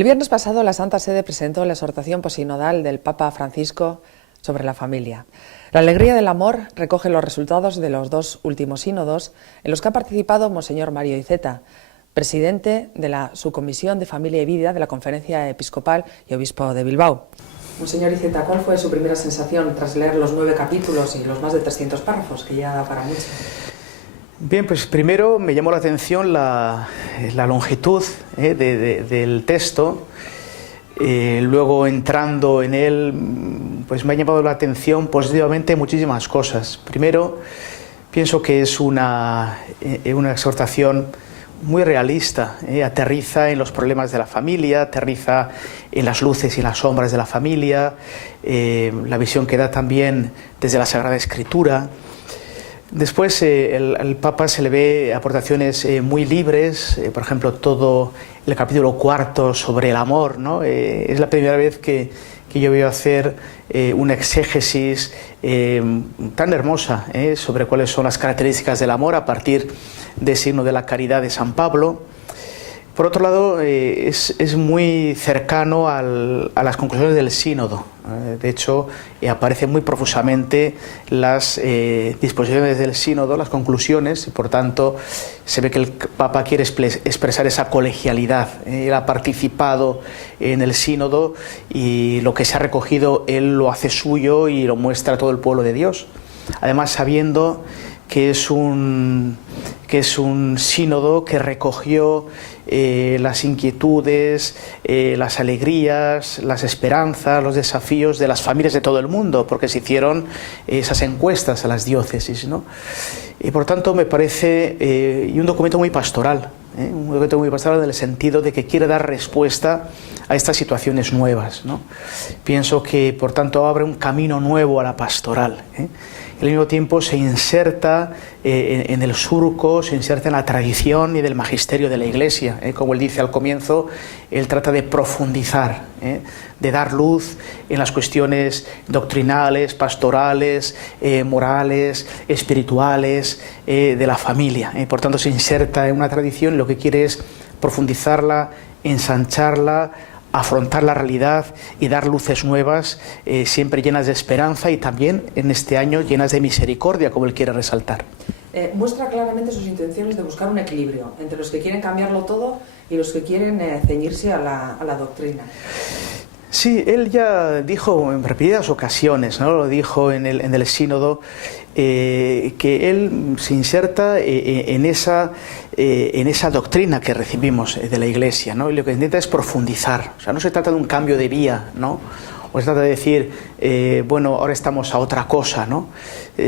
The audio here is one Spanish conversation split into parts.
El viernes pasado la Santa Sede presentó la exhortación posinodal del Papa Francisco sobre la familia. La alegría del amor recoge los resultados de los dos últimos sínodos en los que ha participado Monseñor Mario Iceta, presidente de la Subcomisión de Familia y Vida de la Conferencia Episcopal y Obispo de Bilbao. Monseñor Iceta, ¿cuál fue su primera sensación tras leer los 9 capítulos y los más de 300 párrafos, que ya da para mucho? Bien, pues primero me llamó la atención la longitud del texto. Luego entrando en él, pues me ha llamado la atención positivamente muchísimas cosas. Primero, pienso que es una exhortación muy realista, aterriza en los problemas de la familia, aterriza en las luces y las sombras de la familia, la visión que da también desde la Sagrada Escritura. Después al Papa se le ve aportaciones muy libres, por ejemplo todo el capítulo 4 sobre el amor, ¿no? Es la primera vez que yo veo hacer una exégesis tan hermosa sobre cuáles son las características del amor a partir del signo de la caridad de San Pablo. Por otro lado, es muy cercano a las conclusiones del sínodo. De hecho, aparecen muy profusamente las disposiciones del sínodo, las conclusiones, y por tanto se ve que el Papa quiere expresar esa colegialidad. Él ha participado en el sínodo y lo que se ha recogido él lo hace suyo y lo muestra a todo el pueblo de Dios. Además, sabiendo que es un sínodo que recogió las inquietudes, las alegrías, las esperanzas, los desafíos de las familias de todo el mundo, porque se hicieron esas encuestas a las diócesis, ¿no? Y por tanto me parece un documento muy pastoral, un documento muy pastoral en el sentido de que quiere dar respuesta a estas situaciones nuevas, ¿no? Pienso que por tanto abre un camino nuevo a la pastoral, y al mismo tiempo se inserta en el surco, se inserta en la tradición y del magisterio de la Iglesia. Como él dice al comienzo, él trata de profundizar, de dar luz en las cuestiones doctrinales, pastorales, morales, espirituales de la familia. Por tanto, se inserta en una tradición y lo que quiere es profundizarla, ensancharla, afrontar la realidad y dar luces nuevas, siempre llenas de esperanza y también en este año llenas de misericordia, como él quiere resaltar. Muestra claramente sus intenciones de buscar un equilibrio entre los que quieren cambiarlo todo y los que quieren ceñirse a la doctrina. Sí, él ya dijo en repetidas ocasiones, ¿no? Lo dijo en el sínodo, que él se inserta en esa doctrina que recibimos de la Iglesia, ¿no? Y lo que intenta es profundizar. O sea, no se trata de un cambio de vía, ¿no? O se trata de decir, bueno, ahora estamos a otra cosa, ¿no?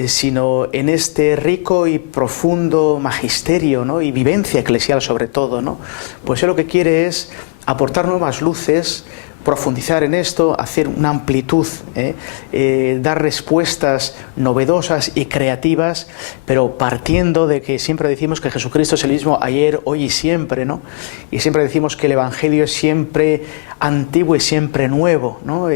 Sino en este rico y profundo magisterio, ¿no? Y vivencia eclesial sobre todo, ¿no? Pues él lo que quiere es aportar nuevas luces, profundizar en esto, hacer una amplitud, dar respuestas novedosas y creativas, pero partiendo de que siempre decimos que Jesucristo es el mismo ayer, hoy y siempre, ¿no? Y siempre decimos que el Evangelio es siempre antiguo y siempre nuevo, ¿no?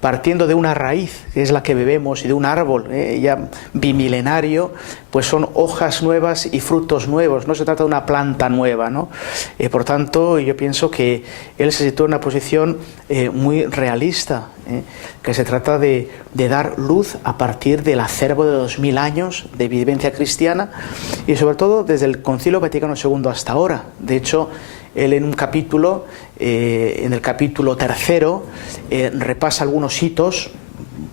Partiendo de una raíz, que es la que bebemos, y de un árbol ya bimilenario, pues son hojas nuevas y frutos nuevos, no se trata de una planta nueva, ¿no? Por tanto, yo pienso que él se sitúa en una posición muy realista, que se trata de dar luz a partir del acervo de 2000 años de vivencia cristiana y sobre todo desde el Concilio Vaticano II hasta ahora. De hecho, él en un capítulo, en el capítulo 3, repasa algunos hitos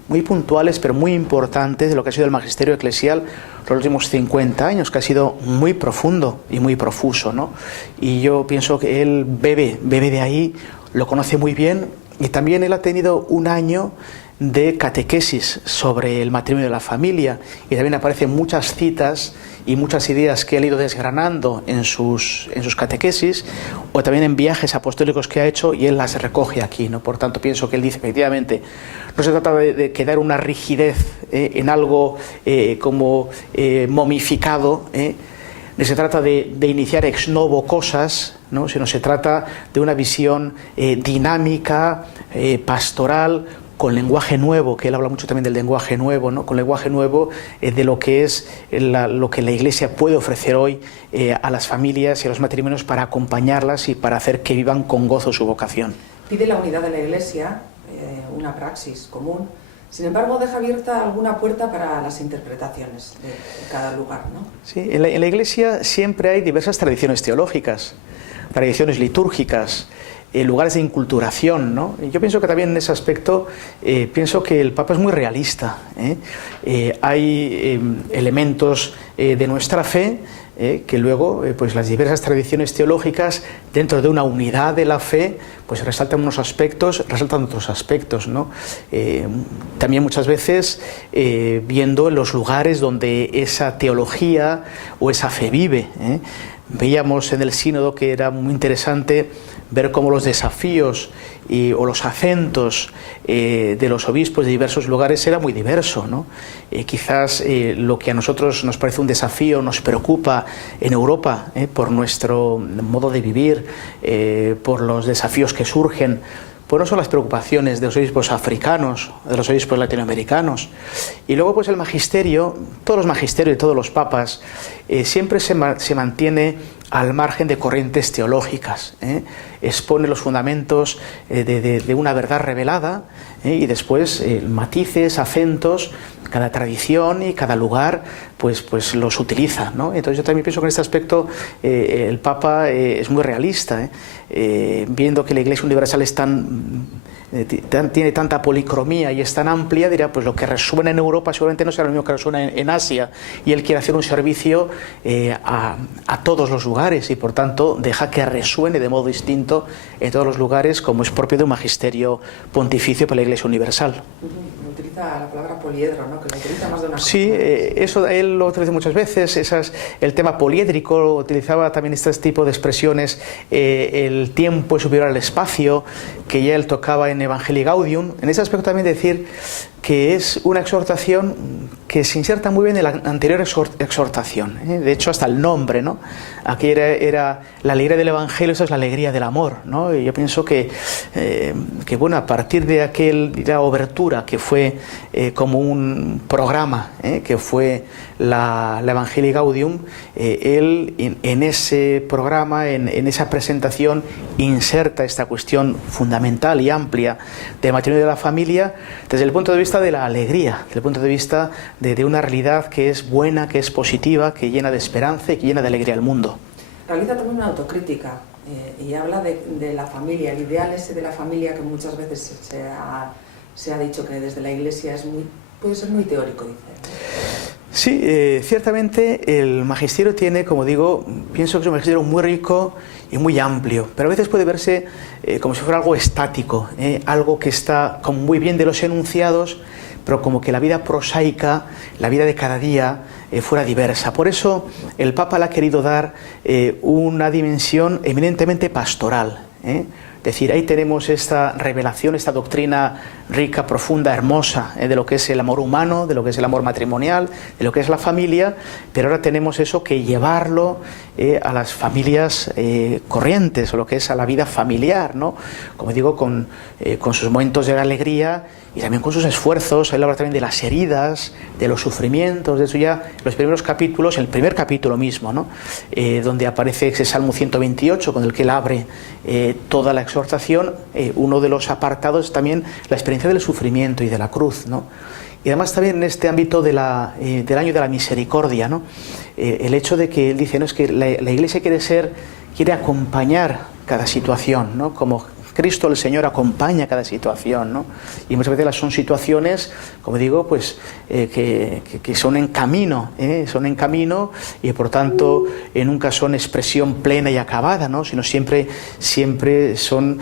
muy puntuales pero muy importantes de lo que ha sido el magisterio eclesial los últimos 50 años, que ha sido muy profundo y muy profuso, ¿no? Y yo pienso que él bebe de ahí, lo conoce muy bien, y también él ha tenido un año de catequesis sobre el matrimonio de la familia, y también aparecen muchas citas y muchas ideas que él ha ido desgranando en sus catequesis, o también en viajes apostólicos que ha hecho, y él las recoge aquí, ¿no? Por tanto, pienso que él dice, efectivamente, no se trata de quedar una rigidez en algo como momificado, ni se trata de iniciar ex novo cosas, ¿no? Sino se trata de una visión dinámica, pastoral, con lenguaje nuevo, que él habla mucho también del lenguaje nuevo, ¿no? Con lenguaje nuevo de lo que es lo que la Iglesia puede ofrecer hoy a las familias y a los matrimonios para acompañarlas y para hacer que vivan con gozo su vocación. Pide la unidad de la Iglesia, una praxis común. Sin embargo, deja abierta alguna puerta para las interpretaciones de cada lugar, ¿no? Sí, en la Iglesia siempre hay diversas tradiciones teológicas, tradiciones litúrgicas, lugares de inculturación, ¿no? Yo pienso que también en ese aspecto, pienso que el Papa es muy realista, hay elementos de nuestra fe que luego pues las diversas tradiciones teológicas dentro de una unidad de la fe pues resaltan unos aspectos, resaltan otros aspectos, ¿no? También muchas veces viendo los lugares donde esa teología o esa fe vive, Veíamos en el sínodo que era muy interesante ver cómo los desafíos o los acentos de los obispos de diversos lugares era muy diverso, ¿no? Quizás lo que a nosotros nos parece un desafío, nos preocupa en Europa por nuestro modo de vivir, por los desafíos que surgen, pues no son las preocupaciones de los obispos africanos, de los obispos latinoamericanos. Y luego pues el magisterio, todos los magisterios y todos los papas, siempre se mantiene al margen de corrientes teológicas, expone los fundamentos de una verdad revelada y después matices, acentos, cada tradición y cada lugar pues los utiliza, ¿no? Entonces yo también pienso que en este aspecto el Papa es muy realista, viendo que la Iglesia Universal es tiene tanta policromía y es tan amplia, dirá, pues lo que resuena en Europa seguramente no será lo mismo que resuena en Asia, y él quiere hacer un servicio a todos los lugares y por tanto deja que resuene de modo distinto en todos los lugares, como es propio de un magisterio pontificio para la Iglesia Universal. Utiliza la palabra poliedro, ¿no? Que la utiliza más de una cosa. Sí, eso él lo utiliza muchas veces, el tema poliédrico, utilizaba también este tipo de expresiones, el tiempo es superior al espacio, que ya él tocaba en Evangelii Gaudium. En ese aspecto también decir que es una exhortación que se inserta muy bien en la anterior exhortación, de hecho hasta el nombre, ¿no? Aquí era la alegría del Evangelio, esa es la alegría del amor, ¿no? Y yo pienso que bueno, a partir de aquella obertura que fue como un programa, que fue la Evangelii Gaudium, él en ese programa, en esa presentación, inserta esta cuestión fundamental y amplia del matrimonio y de la familia desde el punto de vista de la alegría, desde el punto de vista de una realidad que es buena, que es positiva, que llena de esperanza y que llena de alegría al mundo. Realiza también una autocrítica y habla de la familia, el ideal ese de la familia que muchas veces se ha dicho que desde la Iglesia puede ser muy teórico, dice. Sí, ciertamente el magisterio tiene, como digo, pienso que es un magisterio muy rico y muy amplio, pero a veces puede verse como si fuera algo estático, algo que está como muy bien de los enunciados, pero como que la vida prosaica, la vida de cada día, fuera diversa. Por eso el Papa le ha querido dar una dimensión eminentemente pastoral, Es decir, ahí tenemos esta revelación, esta doctrina rica, profunda, hermosa, de lo que es el amor humano, de lo que es el amor matrimonial, de lo que es la familia, pero ahora tenemos eso que llevarlo a las familias corrientes, o lo que es a la vida familiar, ¿no? Como digo, con sus momentos de alegría y también con sus esfuerzos. Él habla también de las heridas, de los sufrimientos. De eso ya los primeros capítulos, el primer capítulo mismo, ¿no? Donde aparece ese Salmo 128 con el que él abre toda la exhortación, uno de los apartados es también la experiencia del sufrimiento y de la cruz, ¿no? Y además también en este ámbito del año de la misericordia, ¿no? El hecho de que él dice, no, es que la Iglesia quiere acompañar cada situación, ¿no? Como Cristo el Señor acompaña cada situación, ¿no? Y muchas veces son situaciones, como digo, pues que son en camino, y por tanto nunca son expresión plena y acabada, ¿no? Sino siempre son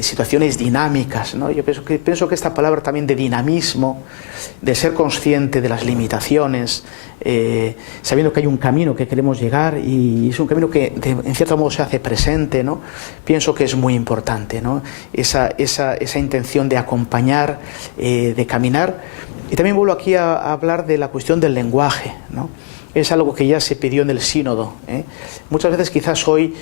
situaciones dinámicas, ¿no? Yo pienso que esta palabra también de dinamismo, de ser consciente de las limitaciones, sabiendo que hay un camino que queremos llegar y es un camino que en cierto modo se hace presente, ¿no? Pienso que es muy importante, ¿no? Esa intención de acompañar, de caminar. Y también vuelvo aquí a hablar de la cuestión del lenguaje, ¿no? es algo que ya se pidió en el sínodo. Muchas veces quizás hoy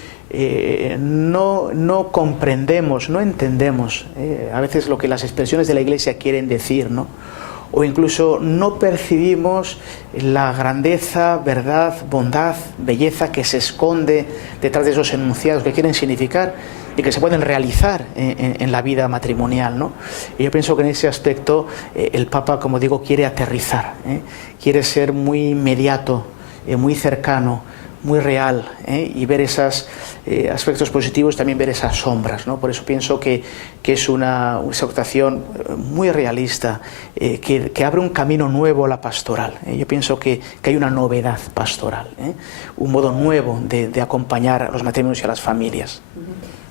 no comprendemos, no entendemos a veces lo que las expresiones de la Iglesia quieren decir, ¿no? O incluso no percibimos la grandeza, verdad, bondad, belleza que se esconde detrás de esos enunciados que quieren significar y que se pueden realizar en la vida matrimonial, ¿no? Y yo pienso que en ese aspecto el Papa, como digo, quiere aterrizar, quiere ser muy inmediato, muy cercano, muy real, y ver esos aspectos positivos, también ver esas sombras, ¿no? Por eso pienso que es una exhortación muy realista, que abre un camino nuevo a la pastoral. Yo pienso que hay una novedad pastoral, un modo nuevo de acompañar a los matrimonios y a las familias.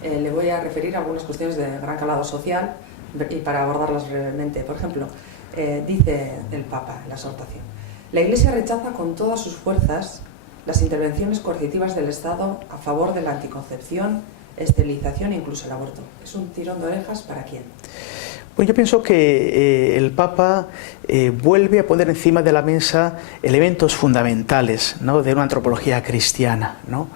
Le voy a referir a algunas cuestiones de gran calado social y para abordarlas brevemente. Por ejemplo, dice el Papa en la exhortación: la Iglesia rechaza con todas sus fuerzas las intervenciones coercitivas del Estado a favor de la anticoncepción, esterilización e incluso el aborto. ¿Es un tirón de orejas para quién? Pues yo pienso que el Papa vuelve a poner encima de la mesa elementos fundamentales, ¿no?, de una antropología cristiana, ¿no?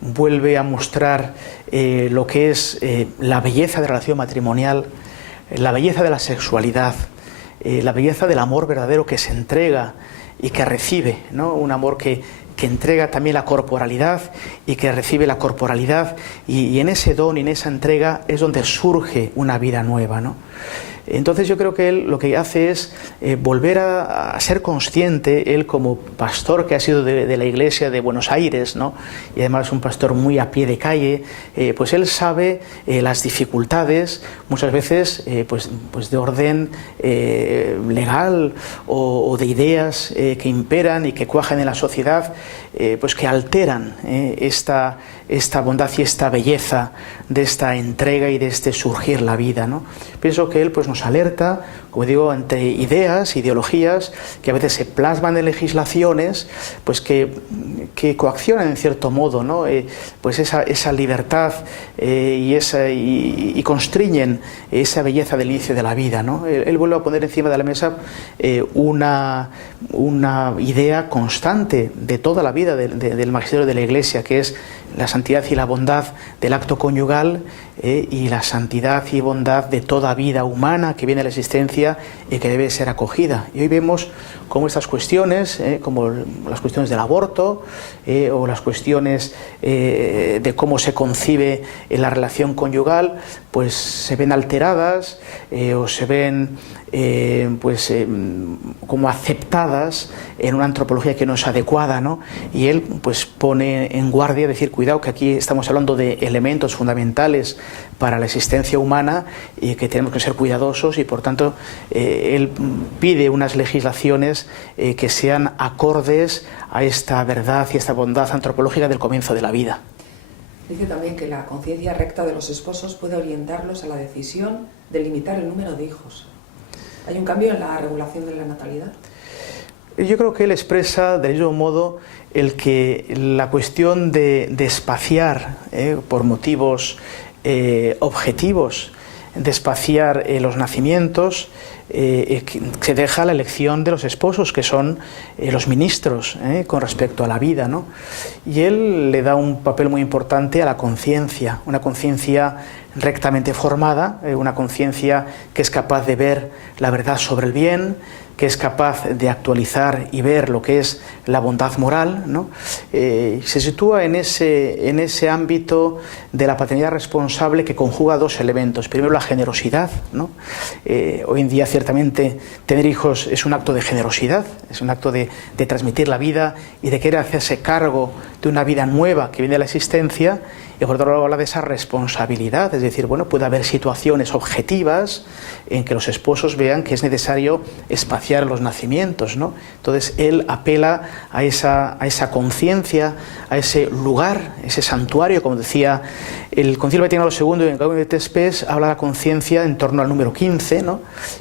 Vuelve a mostrar lo que es la belleza de la relación matrimonial, la belleza de la sexualidad, la belleza del amor verdadero que se entrega y que recibe, ¿no? Un amor que entrega también la corporalidad y que recibe la corporalidad, y en ese don y en esa entrega es donde surge una vida nueva, ¿no? Entonces yo creo que él lo que hace es volver a ser consciente, él como pastor que ha sido de la Iglesia de Buenos Aires, ¿no?, y además es un pastor muy a pie de calle, pues él sabe las dificultades, muchas veces pues de orden legal o de ideas que imperan y que cuajan en la sociedad, pues que alteran esta bondad y esta belleza de esta entrega y de este surgir la vida, ¿no? Pienso que él pues nos alerta, como digo, ante ideas, ideologías que a veces se plasman en legislaciones, pues que coaccionan en cierto modo, ¿no?, pues esa libertad y constriñen esa belleza del inicio de la vida, ¿no? Él vuelve a poner encima de la mesa una idea constante de toda la vida del magisterio de la Iglesia, que es la santidad y la bondad del acto conyugal, y la santidad y bondad de toda vida humana que viene a la existencia y que debe ser acogida. Y hoy vemos cómo estas cuestiones, como las cuestiones del aborto, o las cuestiones de cómo se concibe en la relación conyugal, pues se ven alteradas o se ven como aceptadas en una antropología que no es adecuada, ¿no? Y él pues pone en guardia, decir, cuidado, que aquí estamos hablando de elementos fundamentales para la existencia humana y que tenemos que ser cuidadosos, y por tanto él pide unas legislaciones que sean acordes a esta verdad y esta bondad antropológica del comienzo de la vida. Dice también que la conciencia recta de los esposos puede orientarlos a la decisión de limitar el número de hijos. ¿Hay un cambio en la regulación de la natalidad? Yo creo que él expresa del mismo modo el que la cuestión de espaciar por motivos objetivos, de espaciar los nacimientos, se deja la elección de los esposos, que son los ministros con respecto a la vida, ¿no? Y él le da un papel muy importante a la conciencia, una conciencia rectamente formada, una conciencia que es capaz de ver la verdad sobre el bien, que es capaz de actualizar y ver lo que es la bondad moral, ¿no? Se sitúa en ese ámbito de la paternidad responsable, que conjuga dos elementos. Primero, la generosidad, ¿no? Hoy en día ciertamente tener hijos es un acto de generosidad, es un acto de transmitir la vida y de querer hacerse cargo de una vida nueva que viene a la existencia. Y por otro lado habla de esa responsabilidad, es decir, bueno, puede haber situaciones objetivas en que los esposos vean que es necesario espaciar los nacimientos, ¿no? Entonces él apela a esa conciencia, a ese lugar, ese santuario, como decía el Concilio Vaticano II en Gaudium et Spes, habla de la conciencia en torno al número 15, ¿no?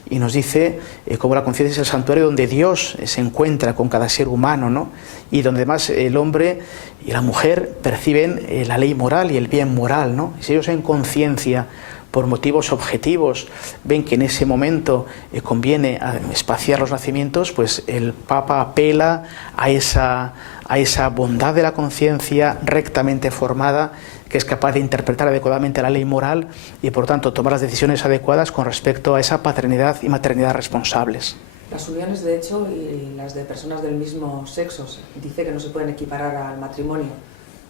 Y nos dice cómo la conciencia es el santuario donde Dios se encuentra con cada ser humano, ¿no? Y donde además el hombre y la mujer perciben la ley moral y el bien moral, ¿no? Si ellos en conciencia por motivos objetivos ven que en ese momento conviene espaciar los nacimientos, pues el Papa apela a esa bondad de la conciencia rectamente formada, que es capaz de interpretar adecuadamente la ley moral y por tanto tomar las decisiones adecuadas con respecto a esa paternidad y maternidad responsables. Las uniones de hecho y las de personas del mismo sexo, dice que no se pueden equiparar al matrimonio.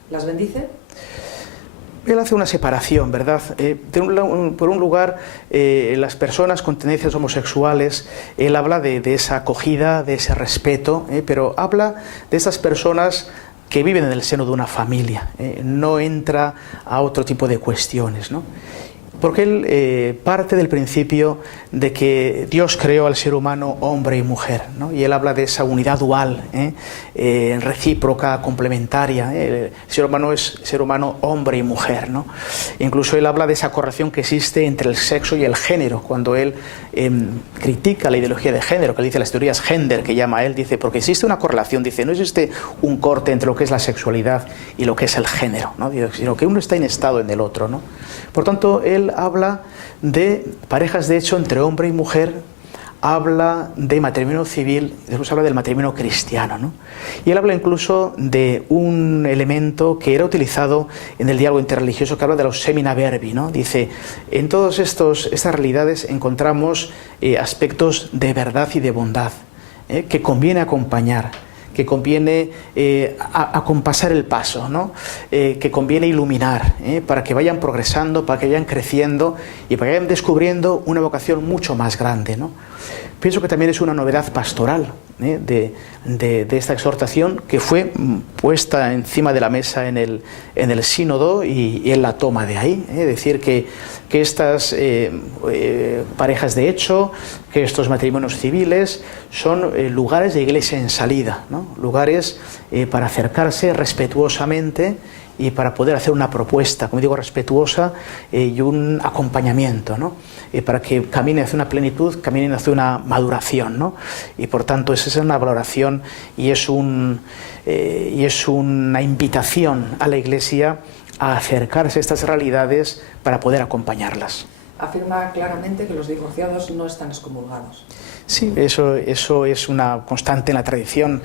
¿Las bendice? Él hace una separación, ¿verdad? Por un lugar, las personas con tendencias homosexuales, él habla de esa acogida, de ese respeto, pero habla de esas personas que viven en el seno de una familia, no entra a otro tipo de cuestiones, ¿no? Porque él parte del principio de que Dios creó al ser humano hombre y mujer, ¿no? Y él habla de esa unidad dual, recíproca, complementaria. El ser humano es ser humano hombre y mujer, ¿no? Incluso él habla de esa correlación que existe entre el sexo y el género. Cuando él critica la ideología de género, que dice las teorías gender, que llama él, dice, porque existe una correlación, dice, no existe un corte entre lo que es la sexualidad y lo que es el género, ¿no? Sino que uno está inestado en el otro, ¿no? Por tanto, él habla de parejas de hecho entre hombre y mujer, habla de matrimonio civil, después habla del matrimonio cristiano, ¿no? Y él habla incluso de un elemento que era utilizado en el diálogo interreligioso, que habla de los semina verbi, ¿no? Dice, en todas estas realidades encontramos aspectos de verdad y de bondad, que conviene acompañar, que conviene acompasar el paso, ¿no? Que conviene iluminar, para que vayan progresando, para que vayan creciendo y para que vayan descubriendo una vocación mucho más grande, ¿no? Pienso que también es una novedad pastoral de esta exhortación que fue puesta encima de la mesa en el sínodo y él la toma de ahí, es decir, que estas parejas de hecho, que estos matrimonios civiles son lugares de iglesia en salida, ¿no? Lugares para acercarse respetuosamente y para poder hacer una propuesta, como digo, respetuosa y un acompañamiento, ¿no? Para que caminen hacia una plenitud, caminen hacia una maduración, ¿no? Y por tanto esa es una valoración y es una invitación a la Iglesia a acercarse a estas realidades para poder acompañarlas. Afirma claramente que los divorciados no están excomulgados. Sí, eso es una constante en la tradición.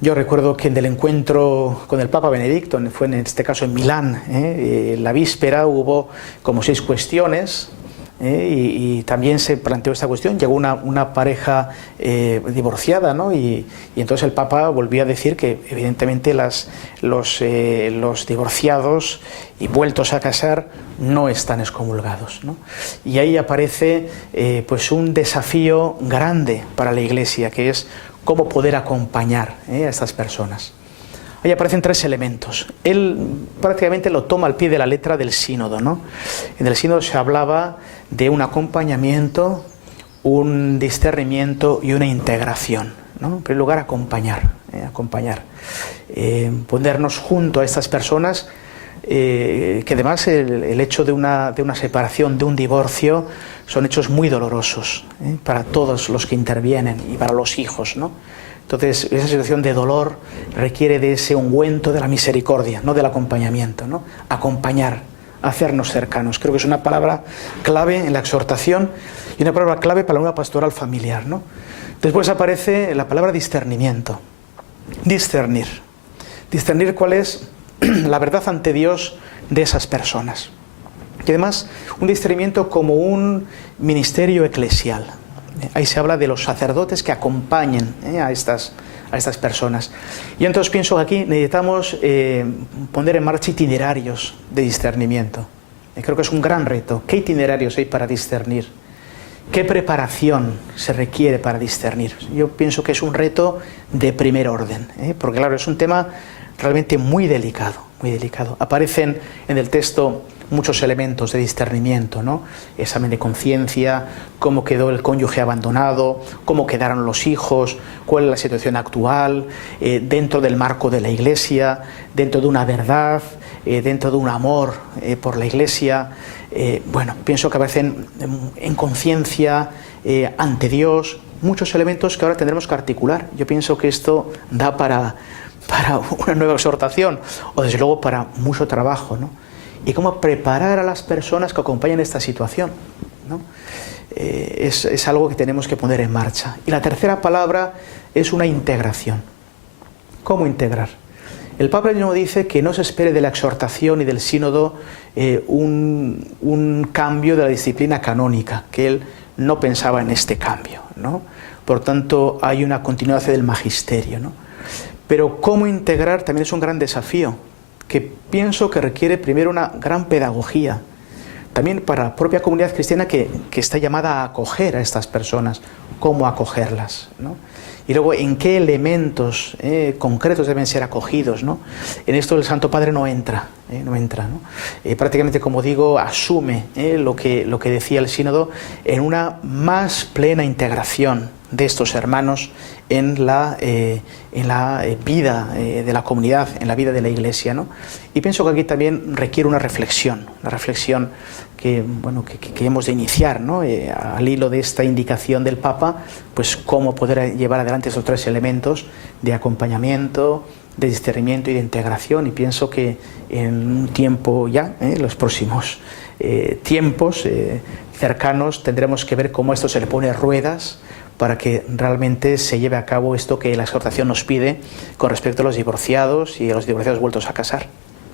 Yo recuerdo que en el encuentro con el Papa Benedicto, fue en este caso en Milán, la víspera hubo como 6 cuestiones, y también se planteó esta cuestión. Llegó una pareja divorciada, ¿no? Y entonces el Papa volvió a decir que evidentemente los divorciados y vueltos a casar no están excomulgados, ¿no? Y ahí aparece pues un desafío grande para la Iglesia, que es cómo poder acompañar a estas personas. Ahí aparecen 3 elementos. Él prácticamente lo toma al pie de la letra del sínodo, ¿no? En el sínodo se hablaba de un acompañamiento, un discernimiento y una integración, ¿no? En primer lugar, acompañar. Ponernos junto a estas personas, que además el hecho de una separación, de un divorcio, son hechos muy dolorosos, para todos los que intervienen y para los hijos, ¿no? Entonces, esa situación de dolor requiere de ese ungüento de la misericordia, no del acompañamiento, ¿no? Acompañar, hacernos cercanos. Creo que es una palabra clave en la exhortación y una palabra clave para una pastoral familiar, ¿no? Después aparece la palabra discernimiento. Discernir. Discernir cuál es la verdad ante Dios de esas personas. Y además, un discernimiento como un ministerio eclesial. Ahí se habla de los sacerdotes que acompañen a estas personas. Y entonces pienso que aquí necesitamos poner en marcha itinerarios de discernimiento. Creo que es un gran reto. ¿Qué itinerarios hay para discernir? ¿Qué preparación se requiere para discernir? Yo pienso que es un reto de primer orden, porque claro, es un tema realmente muy delicado, muy delicado. Aparecen en el texto muchos elementos de discernimiento, ¿no? Examen de conciencia, cómo quedó el cónyuge abandonado, cómo quedaron los hijos, cuál es la situación actual, dentro del marco de la Iglesia, dentro de una verdad, dentro de un amor por la Iglesia. Bueno, pienso que aparecen en conciencia, ante Dios, muchos elementos que ahora tendremos que articular. Yo pienso que esto da para una nueva exhortación, o desde luego para mucho trabajo, ¿no? y cómo preparar a las personas que acompañan esta situación, ¿no? Es algo que tenemos que poner en marcha. Y la tercera palabra es una integración. ¿Cómo integrar? El Papa mismo dice que no se espere de la exhortación y del sínodo un cambio de la disciplina canónica, que él no pensaba en este cambio, ¿no? Por tanto, hay una continuidad del magisterio, ¿no? Pero cómo integrar también es un gran desafío, que pienso que requiere primero una gran pedagogía, también para la propia comunidad cristiana que está llamada a acoger a estas personas, cómo acogerlas, ¿no? Y luego en qué elementos concretos deben ser acogidos, ¿no? En esto el Santo Padre no entra, ¿no? Prácticamente, como digo, asume lo que decía el sínodo en una más plena integración de estos hermanos en la vida de la comunidad, en la vida de la Iglesia, ¿no? Y pienso que aquí también requiere una reflexión que hemos de iniciar, ¿no? Al hilo de esta indicación del Papa, pues cómo poder llevar adelante esos tres elementos de acompañamiento, de discernimiento y de integración. Y pienso que en un tiempo ya, los próximos tiempos cercanos, tendremos que ver cómo esto se le pone ruedas para que realmente se lleve a cabo esto que la exhortación nos pide con respecto a los divorciados y a los divorciados vueltos a casar.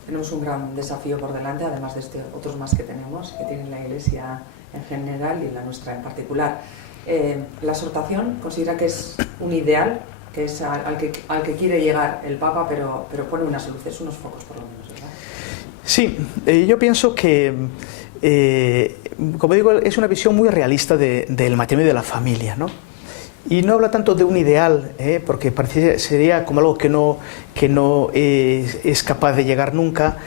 Tenemos un gran desafío por delante, además de otros más que tenemos, que tiene la Iglesia en general y la nuestra en particular. La exhortación considera que es un ideal, que es al que quiere llegar el Papa, pero pone unas luces, unos focos por lo menos, ¿verdad? Sí, yo pienso que, como digo, es una visión muy realista del matrimonio y de la familia, ¿no? Y no habla tanto de un ideal, porque sería como algo que no es capaz de llegar nunca.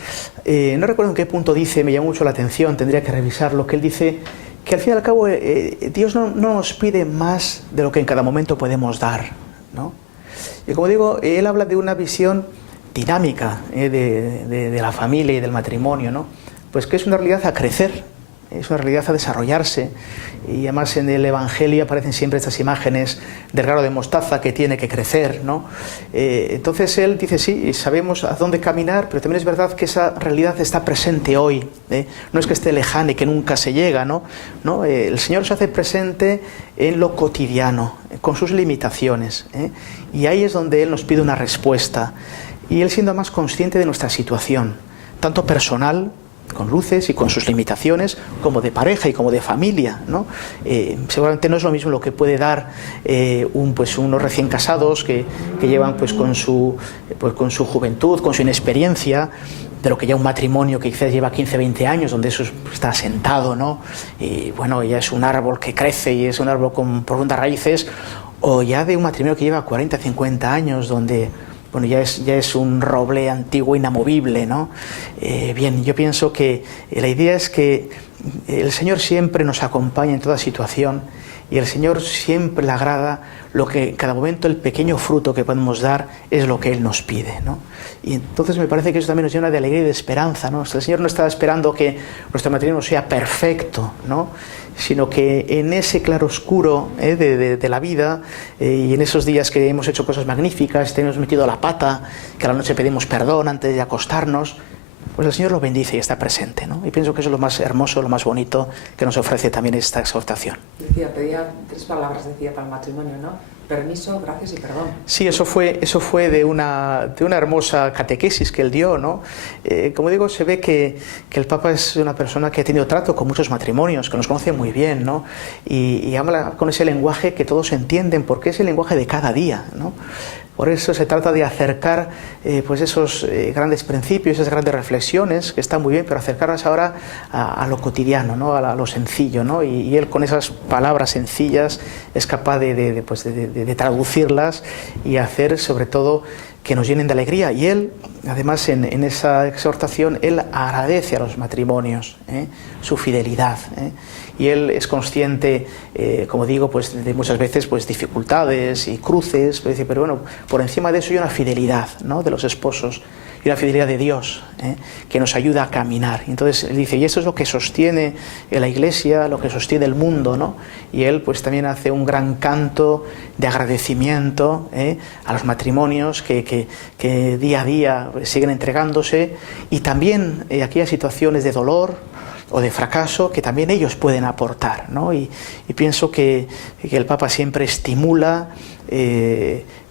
No recuerdo en qué punto dice, me llamó mucho la atención, tendría que revisarlo, que él dice que al fin y al cabo Dios no nos pide más de lo que en cada momento podemos dar, ¿no? Y como digo, él habla de una visión dinámica de la familia y del matrimonio, ¿no? Pues que es una realidad a crecer, es una realidad a desarrollarse. Y además en el Evangelio aparecen siempre estas imágenes del grano de mostaza que tiene que crecer, ¿no? Entonces él dice, sí, sabemos a dónde caminar, pero también es verdad que esa realidad está presente hoy, no es que esté lejana y que nunca se llega, ¿no? El Señor se hace presente en lo cotidiano, con sus limitaciones, y ahí es donde Él nos pide una respuesta, y Él siendo más consciente de nuestra situación, tanto personal, con luces y con sus limitaciones, como de pareja y como de familia, ¿no? Seguramente no es lo mismo lo que puede dar unos recién casados que llevan con su juventud, con su inexperiencia, de lo que ya un matrimonio que quizás lleva 15, 20 años, donde eso está asentado, ¿no? Y bueno, ya es un árbol que crece y es un árbol con profundas raíces, o ya de un matrimonio que lleva 40, 50 años, donde bueno, ya es un roble antiguo inamovible, ¿no? Bien, yo pienso que la idea es que el Señor siempre nos acompaña en toda situación y el Señor siempre le agrada lo que en cada momento el pequeño fruto que podemos dar es lo que Él nos pide, ¿no? Y entonces me parece que eso también nos llena de alegría y de esperanza, ¿no? El Señor no está esperando que nuestro matrimonio sea perfecto, ¿no? Sino que en ese claroscuro de la vida y en esos días que hemos hecho cosas magníficas, hemos metido la pata, que a la noche pedimos perdón antes de acostarnos, pues el Señor lo bendice y está presente, ¿no? Y pienso que eso es lo más hermoso, lo más bonito que nos ofrece también esta exhortación. Pedía 3 palabras, decía, para el matrimonio, ¿no? Permiso, gracias y perdón. Sí, eso fue de una hermosa catequesis que él dio, ¿no? Como digo, se ve que el Papa es una persona que ha tenido trato con muchos matrimonios, que nos conoce muy bien, ¿no? Y habla con ese lenguaje que todos entienden, porque es el lenguaje de cada día, ¿no? Por eso se trata de acercar pues esos grandes principios, esas grandes reflexiones, que están muy bien, pero acercarlas ahora a lo cotidiano, ¿no? A lo sencillo, ¿no? Y él con esas palabras sencillas es capaz de traducirlas y hacer sobre todo que nos llenen de alegría. Y él, además, en esa exhortación, él agradece a los matrimonios su fidelidad. Y él es consciente, como digo, pues de muchas veces pues dificultades y cruces, pero bueno, por encima de eso hay una fidelidad, ¿no? De los esposos y una fidelidad de Dios, que nos ayuda a caminar. Entonces él dice, y esto es lo que sostiene la Iglesia, lo que sostiene el mundo, ¿no? Y él pues también hace un gran canto de agradecimiento a los matrimonios que que día a día siguen entregándose, y también aquellas situaciones de dolor o de fracaso que también ellos pueden aportar, ¿no? Y pienso que el Papa siempre estimula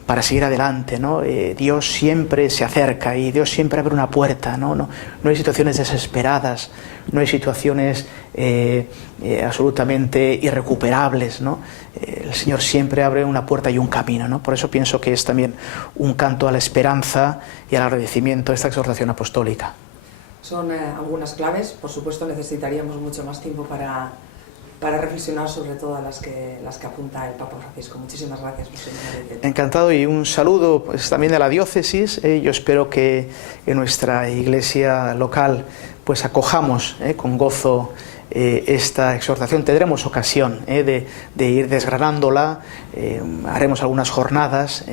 para seguir adelante, ¿no? Dios siempre se acerca y Dios siempre abre una puerta, ¿no? No hay situaciones desesperadas, no hay situaciones absolutamente irrecuperables, ¿no? El Señor siempre abre una puerta y un camino, ¿no? Por eso pienso que es también un canto a la esperanza y al agradecimiento de esta exhortación apostólica. Son algunas claves. Por supuesto necesitaríamos mucho más tiempo para reflexionar sobre todas las que apunta el Papa Francisco. Muchísimas gracias, Monseñor. Encantado, y un saludo pues también a la diócesis. Yo espero que en nuestra iglesia local pues acojamos con gozo esta exhortación. Tendremos ocasión de ir desgranándola. Haremos algunas jornadas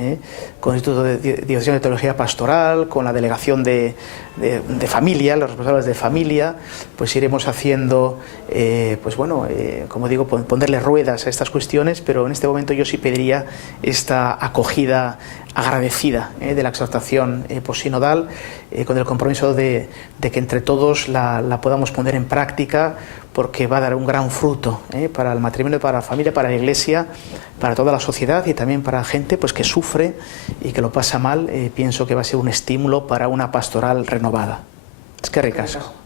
con el Instituto de Diocesano de Teología Pastoral, con la delegación de familia, los responsables de familia. Pues iremos haciendo, como digo, ponerle ruedas a estas cuestiones, pero en este momento yo sí pediría esta acogida agradecida de la exhortación posinodal, con el compromiso de que entre todos la podamos poner en práctica, porque va a dar un gran fruto para el matrimonio, para la familia, para la Iglesia, para toda la sociedad, y también para gente pues que sufre y que lo pasa mal. Pienso que va a ser un estímulo para una pastoral renovada. Es que ricasco.